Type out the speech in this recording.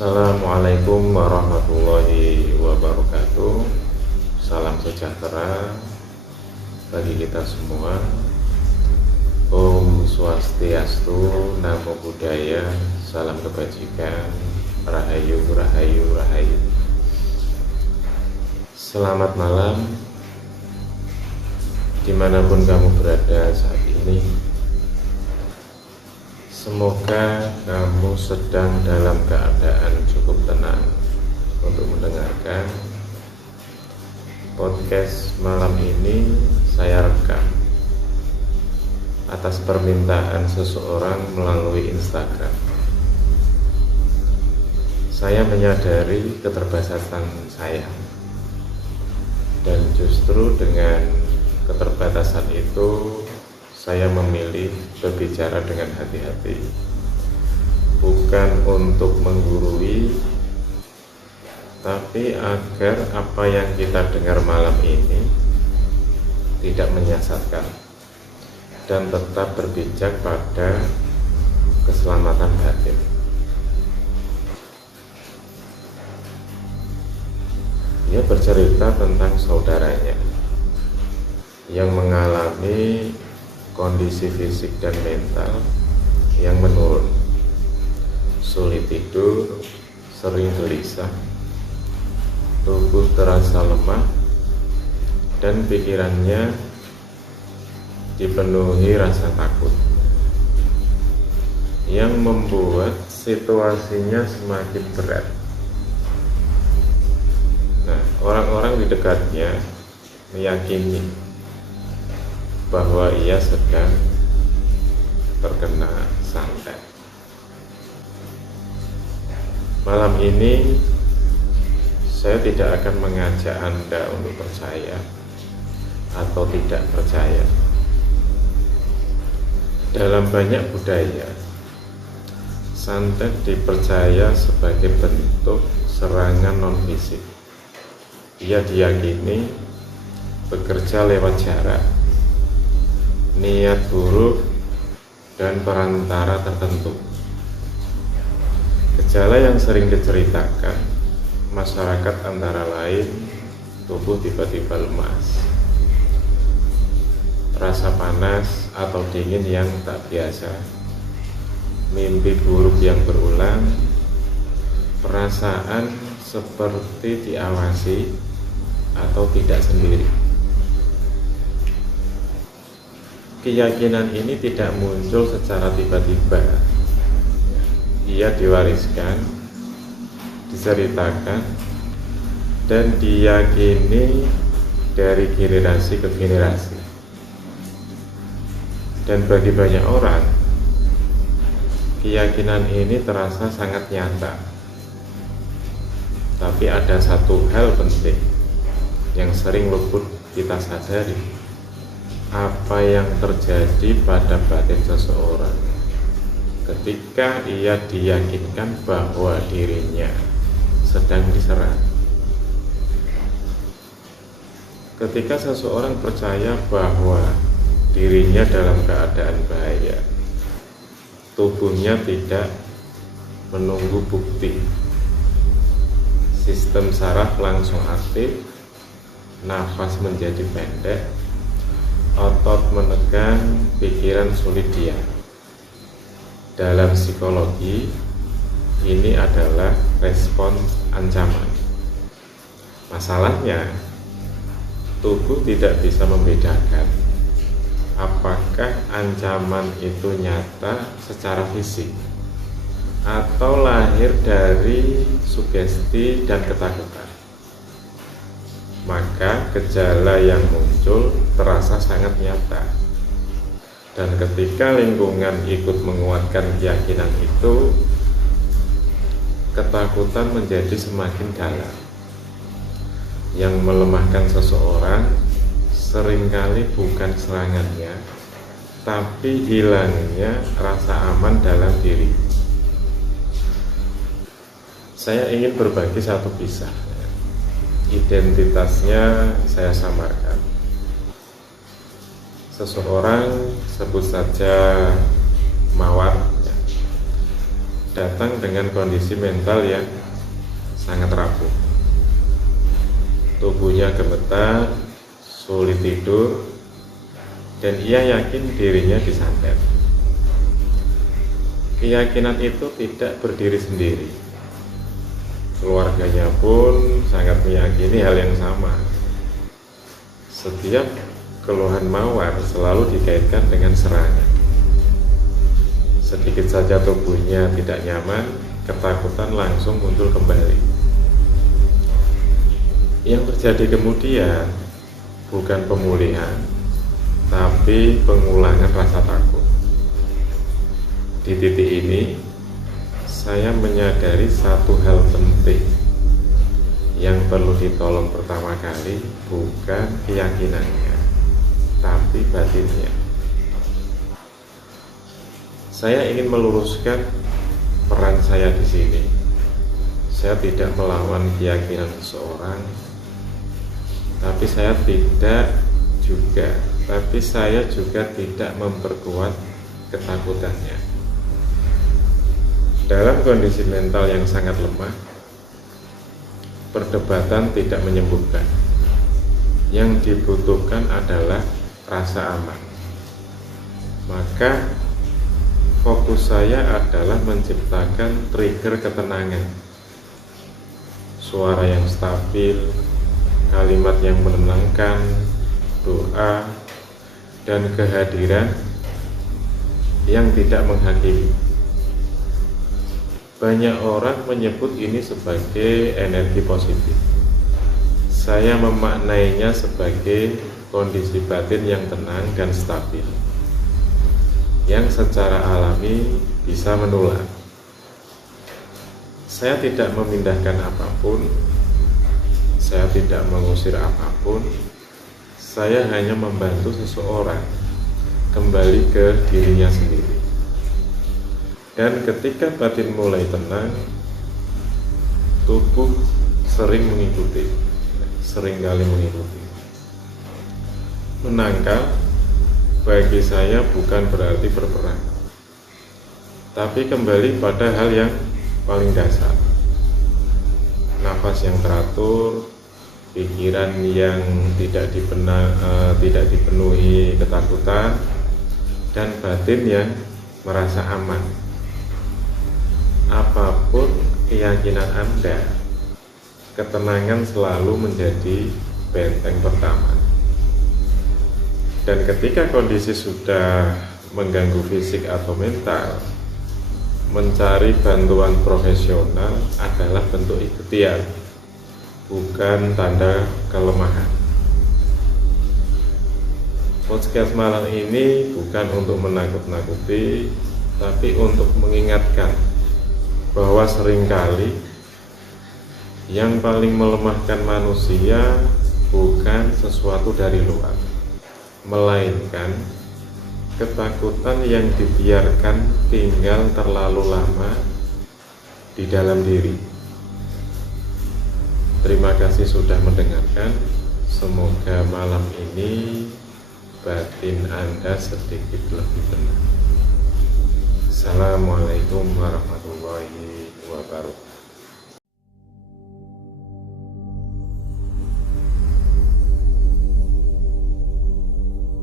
Assalamualaikum warahmatullahi wabarakatuh. Salam sejahtera bagi kita semua. Om Swastiastu, Namo Buddhaya, salam kebajikan, Rahayu, Rahayu, Rahayu. Selamat malam, dimanapun kamu berada saat ini. Semoga kamu sedang dalam keadaan cukup tenang untuk mendengarkan podcast malam ini. Saya rekam atas permintaan seseorang melalui Instagram. Saya menyadari keterbatasan saya, dan justru dengan keterbatasan itu saya memilih berbicara dengan hati-hati, bukan untuk menggurui, tapi agar apa yang kita dengar malam ini tidak menyesatkan dan tetap berpijak pada keselamatan batin. Dia bercerita tentang saudaranya yang mengalami kondisi fisik dan mental yang menurun, sulit tidur, sering gelisah, tubuh terasa lemah, dan pikirannya dipenuhi rasa takut yang membuat situasinya semakin berat. Nah, orang-orang di dekatnya meyakini bahwa ia sedang terkena santet. Malam ini saya tidak akan mengajak Anda untuk percaya atau tidak percaya. Dalam banyak budaya, santet dipercaya sebagai bentuk serangan non-fisik. Ia diyakini bekerja lewat jarak, niat buruk, dan perantara tertentu. Gejala yang sering diceritakan masyarakat antara lain tubuh tiba-tiba lemas, rasa panas atau dingin yang tak biasa, mimpi buruk yang berulang, perasaan seperti diawasi atau tidak sendiri. Keyakinan ini tidak muncul secara tiba-tiba. Ia diwariskan, diceritakan, dan diyakini dari generasi ke generasi. Dan bagi banyak orang, keyakinan ini terasa sangat nyata. Tapi ada satu hal penting yang sering luput kita sadari. Apa yang terjadi pada batin seseorang ketika ia diyakinkan bahwa dirinya sedang diserang. Ketika seseorang percaya bahwa dirinya dalam keadaan bahaya, tubuhnya tidak menunggu bukti, sistem saraf langsung aktif, nafas menjadi pendek, otot menekan, pikiran sulit diam. Dalam psikologi, ini adalah respons ancaman. Masalahnya, tubuh tidak bisa membedakan apakah ancaman itu nyata secara fisik atau lahir dari sugesti dan ketakutan. Maka gejala yang muncul terasa sangat nyata, dan ketika lingkungan ikut menguatkan keyakinan itu, ketakutan menjadi semakin dalam. Yang melemahkan seseorang seringkali bukan serangannya, tapi hilangnya rasa aman dalam diri. Saya ingin berbagi satu kisah. Identitasnya saya samarkan. Seseorang, sebut saja Mawar, datang dengan kondisi mental yang sangat rapuh. Tubuhnya gemetar, sulit tidur, dan ia yakin dirinya disantet. Keyakinan itu tidak berdiri sendiri. Keluarganya pun sangat meyakini hal yang sama. Setiap keluhan mawar selalu dikaitkan dengan serangan. Sedikit saja tubuhnya tidak nyaman, ketakutan langsung muncul kembali. Yang terjadi kemudian bukan pemulihan, tapi pengulangan rasa takut. Di titik ini, saya menyadari satu hal penting. Yang perlu ditolong pertama kali bukan keyakinannya, tapi batinnya. Saya ingin meluruskan peran saya di sini. Saya tidak melawan keyakinan seseorang, tapi saya juga tidak memperkuat ketakutannya. Dalam kondisi mental yang sangat lemah, perdebatan tidak menyembuhkan. Yang dibutuhkan adalah rasa aman. Maka fokus saya adalah menciptakan trigger ketenangan. Suara yang stabil, kalimat yang menenangkan, doa, dan kehadiran yang tidak menghakimi. Banyak orang menyebut ini sebagai energi positif. Saya memaknainya sebagai kondisi batin yang tenang dan stabil, yang secara alami bisa menular. Saya tidak memindahkan apapun, saya tidak mengusir apapun, saya hanya membantu seseorang kembali ke dirinya sendiri. Dan ketika batin mulai tenang, tubuh seringkali mengikuti. Menangkal bagi saya bukan berarti berperang, tapi kembali pada hal yang paling dasar. Nafas yang teratur, pikiran yang tidak dipenuhi ketakutan, dan batin yang merasa aman. Apapun keyakinan Anda, ketenangan selalu menjadi benteng pertama. Dan ketika kondisi sudah mengganggu fisik atau mental, mencari bantuan profesional adalah bentuk ikhtiar, bukan tanda kelemahan. Podcast malam ini bukan untuk menakut-nakuti, tapi untuk mengingatkan bahwa seringkali yang paling melemahkan manusia bukan sesuatu dari luar, melainkan ketakutan yang dibiarkan tinggal terlalu lama di dalam diri. Terima kasih sudah mendengarkan. Semoga malam ini batin Anda sedikit lebih tenang. Assalamualaikum warahmatullahi wabarakatuh.